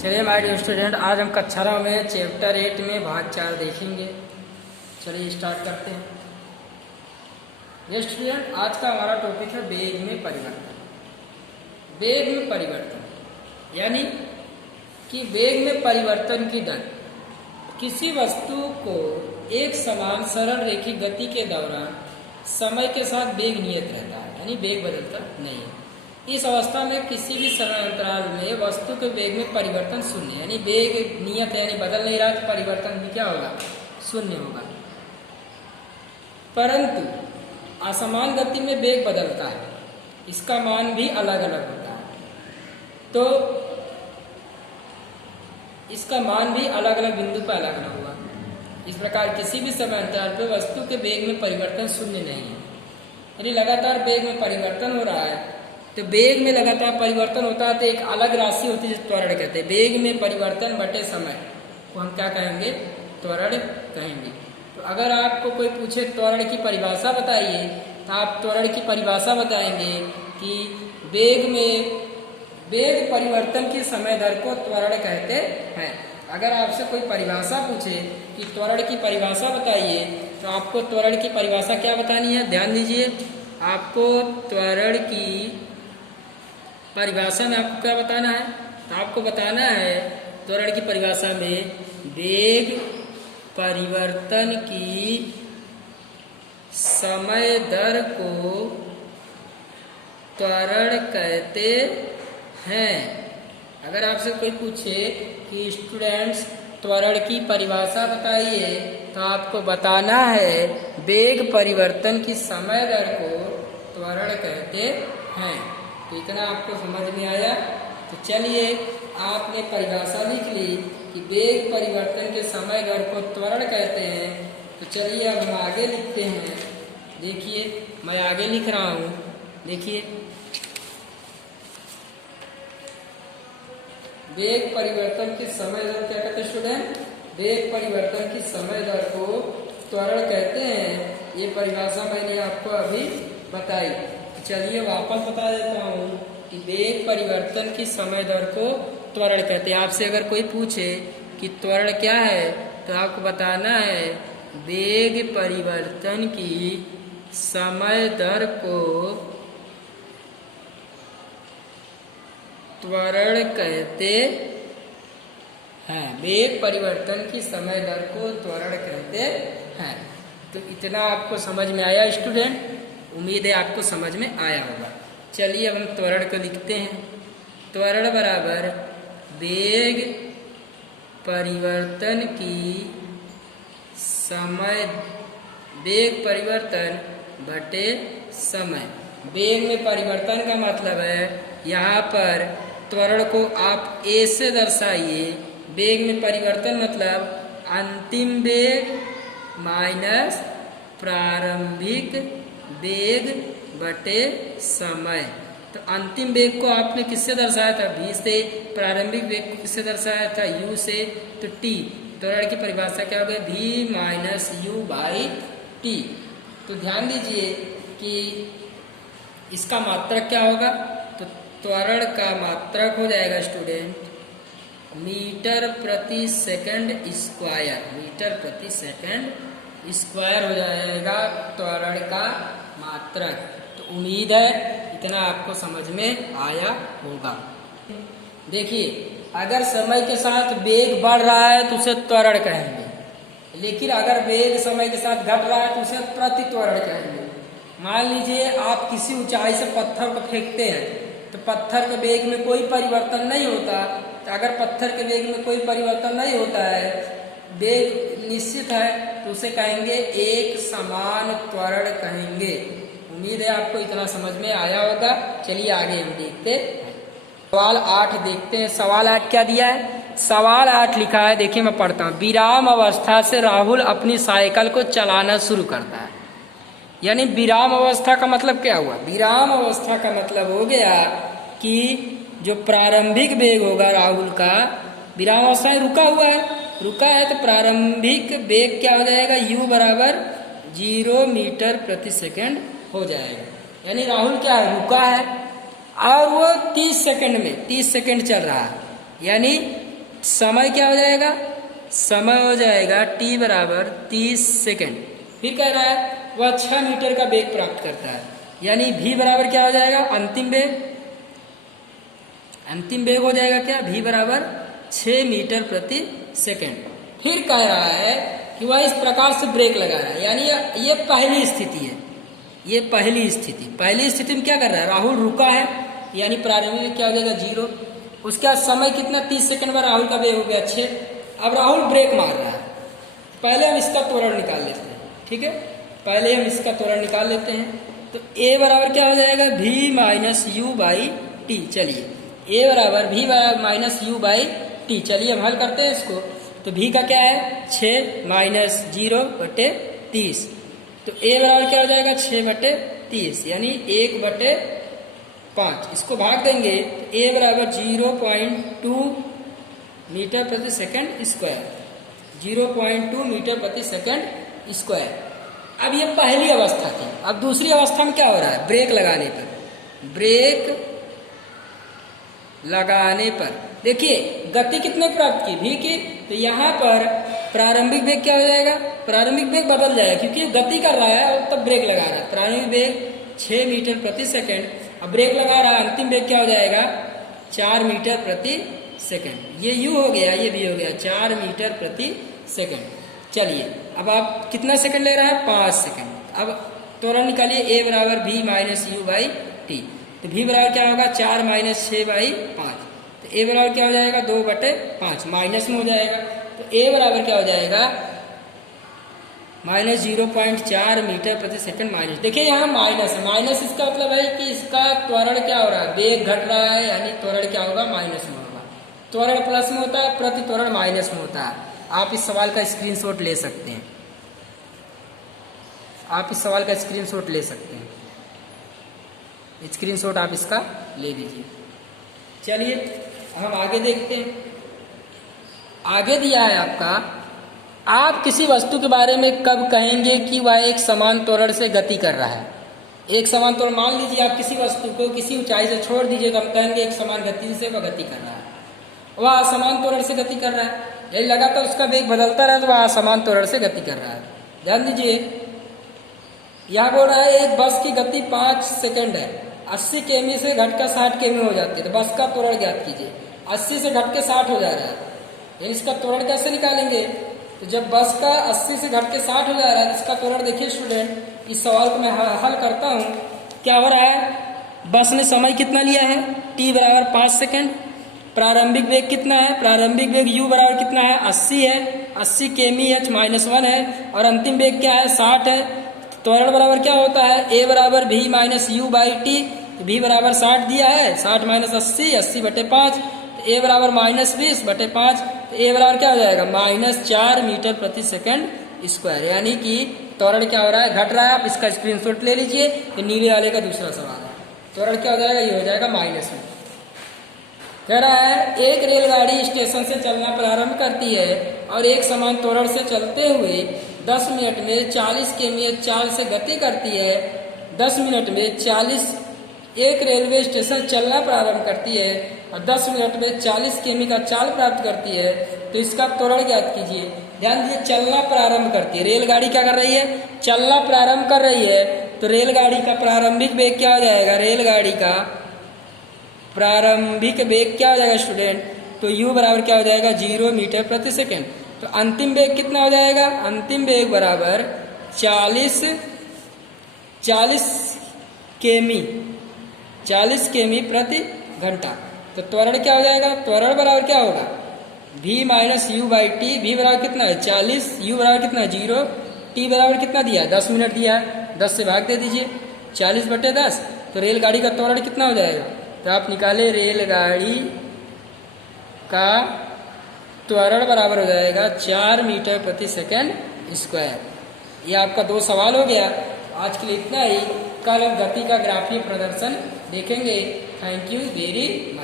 चलिए my dear student, आज हम कक्षा 9 में चैप्टर 8 में भाग 4 देखेंगे। चलिए स्टार्ट करते हैं। ये स्टूडेंट, आज का हमारा टॉपिक है वेग में परिवर्तन। वेग में परिवर्तन यानी कि वेग में परिवर्तन की दर किसी वस्तु को एक समान सरल रेखीय गति के दौरान समय के साथ वेग नियत रहता है, यानी वेग बदलता नहीं है। इस अवस्था में किसी भी समय अंतराल में वस्तु के वेग में परिवर्तन शून्य, यानी वेग नियत यानी बदल नहीं रहा तो परिवर्तन भी क्या होगा, शून्य होगा। परंतु असमान गति में वेग बदलता है, इसका मान भी अलग अलग होता है, तो इसका मान भी अलग अलग बिंदु पर अलग अलग होगा। इस प्रकार किसी भी समय अंतराल पर वस्तु के वेग में परिवर्तन शून्य नहीं है, यानी लगातार वेग में परिवर्तन हो रहा है। तो वेग में लगातार परिवर्तन होता है तो एक अलग राशि होती है जिसे त्वरण कहते हैं। वेग में परिवर्तन बटे समय को हम क्या कहेंगे, त्वरण कहेंगे। तो अगर आपको कोई पूछे त्वरण की परिभाषा बताइए तो आप त्वरण की परिभाषा बताएंगे कि वेग परिवर्तन की समय दर को त्वरण कहते हैं। अगर आपसे कोई परिभाषा पूछे कि त्वरण की परिभाषा बताइए तो आपको त्वरण की परिभाषा क्या बतानी है, ध्यान दीजिए। आपको त्वरण की परिभाषा में आपको क्या बताना है, तो आपको बताना है त्वरण की परिभाषा में वेग परिवर्तन की समय दर को त्वरण कहते हैं। अगर आपसे कोई पूछे कि स्टूडेंट्स त्वरण की परिभाषा बताइए तो आपको बताना है वेग परिवर्तन की समय दर को त्वरण कहते हैं। तो इतना आपको समझ में आया। तो चलिए, आपने परिभाषा लिख ली कि वेग परिवर्तन के समय दर को त्वरण कहते हैं। तो चलिए अब हम आगे लिखते हैं। देखिए, मैं आगे लिख रहा हूँ। देखिए, वेग परिवर्तन की समय दर क्या कहते हैं स्टूडेंट, वेग परिवर्तन की समय दर को त्वरण कहते हैं। ये परिभाषा मैंने आपको अभी बताई। चलिए वापस बता देता हूँ कि वेग परिवर्तन की समय दर को त्वरण कहते हैं। आपसे अगर कोई पूछे कि त्वरण क्या है तो आपको बताना है वेग परिवर्तन की समय दर को त्वरण कहते हैं। वेग परिवर्तन की समय दर को त्वरण कहते हैं। तो इतना आपको समझ में आया स्टूडेंट, उम्मीद है आपको समझ में आया होगा। चलिए अब हम त्वरण को लिखते हैं। त्वरण बराबर वेग परिवर्तन की समय, वेग परिवर्तन बटे समय। वेग में परिवर्तन का मतलब है यहाँ पर त्वरण को आप ए से दर्शाइए। वेग में परिवर्तन मतलब अंतिम वेग माइनस प्रारंभिक वेग बटे समय। तो अंतिम वेग को आपने किससे दर्शाया था, v से। प्रारंभिक वेग को किससे दर्शाया था, u से। तो t, त्वरण की परिभाषा क्या हो गई, v minus you by T. तो ध्यान दीजिए कि इसका मात्रक क्या होगा, तो त्वरण का मात्रक हो जाएगा स्टूडेंट मीटर प्रति सेकंड स्क्वायर। मीटर प्रति सेकंड स्क्वायर हो जाएगा त्वरण का मात्रक। तो उम्मीद है इतना आपको समझ में आया होगा। देखिए, अगर समय के साथ वेग बढ़ रहा है तो उसे त्वरण कहेंगे, लेकिन अगर वेग समय के साथ घट रहा है तो उसे प्रति त्वरण कहेंगे। मान लीजिए आप किसी ऊंचाई से पत्थर को फेंकते हैं तो पत्थर के वेग में कोई परिवर्तन नहीं होता। तो अगर पत्थर के वेग में कोई परिवर्तन नहीं होता है, वेग निश्चित है, तो उसे कहेंगे एक समान त्वरण कहेंगे। उम्मीद है आपको इतना समझ में आया होगा। चलिए आगे हम देखते हैं। सवाल 8 देखते हैं। सवाल 8 क्या दिया है, सवाल 8 लिखा है, देखिए मैं पढ़ता हूँ। विराम अवस्था से राहुल अपनी साइकिल को चलाना शुरू करता है। यानी विराम अवस्था का मतलब क्या हुआ, विराम अवस्था का मतलब हो गया कि जो प्रारंभिक वेग होगा राहुल का, विराम अवस्था में रुका हुआ है, रुका है तो प्रारंभिक वेग क्या हो जाएगा, u बराबर 0 मीटर प्रति सेकंड हो जाएगा। यानी राहुल क्या है, रुका है और वो 30 सेकंड में 30 सेकंड चल रहा है, यानी समय क्या हो जाएगा, समय हो जाएगा t बराबर 30 सेकेंड। फिर कह रहा है वह 6 मीटर का वेग प्राप्त करता है, यानी v बराबर क्या हो जाएगा, अंतिम वेग हो जाएगा क्या, v बराबर 6 मीटर प्रति सेकेंड। फिर कह रहा है कि वह इस प्रकार से ब्रेक लगा रहा है, यानी ये पहली स्थिति है, ये पहली स्थिति में क्या कर रहा है, राहुल रुका है, यानी प्रारंभिक में क्या हो जाएगा 0। उसके बाद समय कितना 30 सेकंड में राहुल का वेग हो गया 6। अब राहुल ब्रेक मार रहा है, पहले हम इसका त्वरण निकाल लेते हैं, ठीक है, पहले हम इसका त्वरण निकाल लेते हैं। तो a बराबर क्या हो जाएगा, v minus you by T. चलिए a बराबर v minus you by T, चलिए हम हल करते हैं इसको। तो v का क्या है 6 माइनस 0/30, तो a बराबर क्या हो जाएगा 6/30, यानी 1/5। इसको भाग देंगे तो a बराबर 0.2 मीटर प्रति सेकंड स्क्वायर, 0.2 मीटर प्रति सेकंड स्क्वायर। अब ये पहली अवस्था थी। अब दूसरी अवस्था में क्या हो रहा है, ब्रेक लगाने पर देखिए गति कितने प्राप्त की, v की। तो यहाँ पर प्रारंभिक वेग क्या हो जाएगा, प्रारंभिक वेग बदल जाएगा, क्योंकि गति कर रहा है और तब ब्रेक लगा रहा है। प्रारंभिक वेग 6 मीटर प्रति सेकंड, अब ब्रेक लगा रहा है, अंतिम वेग क्या हो जाएगा 4 मीटर प्रति सेकंड। ये u हो गया, ये v हो गया 4 मीटर प्रति सेकंड। चलिए अब आप कितना सेकंड ले रहा है, 5 सेकंड। अब त्वरण निकालिए, a बराबर v minus you by T. तो v बराबर क्या होगा 4 माइनस 6/5, तो a बराबर क्या हो जाएगा 2/5, माइनस में हो जाएगा। तो a बराबर क्या हो जाएगा माइनस 0.4 मीटर प्रति सेकंड माइनस। देखिए यहाँ माइनस है, माइनस इसका मतलब है कि इसका त्वरण क्या हो रहा है, वेग घट रहा है, यानी त्वरण क्या होगा माइनस में होगा। त्वरण प्लस में होता है, प्रति त्वरण माइनस में होता है। आप इस सवाल का स्क्रीनशॉट ले सकते हैं, स्क्रीनशॉट आप इसका ले लीजिए। चलिए हम आगे देखते हैं। आगे दिया है आपका, आप किसी वस्तु के बारे में कब कहेंगे कि वह एक समान त्वरण से गति कर रहा है। एक समान त्वरण, मान लीजिए आप किसी वस्तु को किसी ऊंचाई से छोड़ दीजिए, तो हम कहेंगे एक समान गति से वह गति कर रहा है। वह असमान त्वरण से गति कर रहा है, यदि लगातार उसका वेग बदलता रहा तो वह असमान त्वरण से गति कर रहा है। ध्यान दीजिए, यहाँ बोल रहा है एक बस की गति 5 सेकंड है, 80 किमी से घटकर 60 किमी हो जाती है, तो बस का त्वरण ज्ञात कीजिए। 80 से घट के 60 हो जा रहा है, इसका त्वरण कैसे निकालेंगे। तो जब बस का 80 से घट के 60 हो जा रहा है, इसका त्वरण देखिए स्टूडेंट, इस सवाल को मैं हल करता हूँ। क्या हो रहा है, बस ने समय कितना लिया है, t बराबर 5 सेकंड। प्रारंभिक वेग कितना है, प्रारंभिक वेग u बराबर कितना है 80 है, 80 kmh माइनस 1 है, और अंतिम वेग क्या है 60 है। त्वरण बराबर क्या होता है, a बराबर v minus you by T. v बराबर 60 दिया है, 60 माइनस 80, 80/5, तो a बराबर माइनस 20/5, तो a बराबर क्या हो जाएगा माइनस 4 मीटर प्रति सेकंड स्क्वायर। यानी कि त्वरण क्या हो रहा है, घट रहा है। आप इसका स्क्रीनशॉट ले लीजिए, ये नीले वाले का दूसरा सवाल है। त्वरण क्या हो जाएगा, ये हो जाएगा माइनस में। कह रहा है एक रेलगाड़ी स्टेशन से चलना प्रारंभ करती है और एक समान त्वरण से चलते हुए 10 मिनट में 40 किमी चाल से गति करती है। 10 मिनट में 40 एक रेलवे स्टेशन चलना प्रारंभ करती है और 10 मिनट में 40 किमी का चाल प्राप्त करती है, तो इसका त्वरण ज्ञात कीजिए। ध्यान दीजिए, चलना प्रारंभ करती है, रेलगाड़ी क्या कर रही है, चलना प्रारंभ कर रही है। तो रेलगाड़ी का प्रारंभिक वेग क्या हो जाएगा, रेलगाड़ी का प्रारंभिक वेग क्या हो जाएगा स्टूडेंट, तो u बराबर क्या हो जाएगा 0 मीटर प्रति सेकेंड। तो अंतिम वेग कितना हो जाएगा, अंतिम वेग बराबर 40 किमी प्रति घंटा। तो त्वरण क्या हो जाएगा, त्वरण बराबर क्या होगा v minus you by T. v बराबर कितना है 40, u बराबर कितना है 0, t बराबर कितना दिया है 10 मिनट दिया है, 10 से भाग दे दीजिए 40/10। तो रेलगाड़ी का त्वरण कितना हो जाएगा, तो आप निकाले रेलगाड़ी का त्वरण बराबर हो जाएगा 4 मीटर प्रति सेकंड स्क्वायर। ये आपका 2 सवाल हो गया। आज के लिए इतना ही, कल गति का ग्राफीय प्रदर्शन देखेंगे। Thank you very much.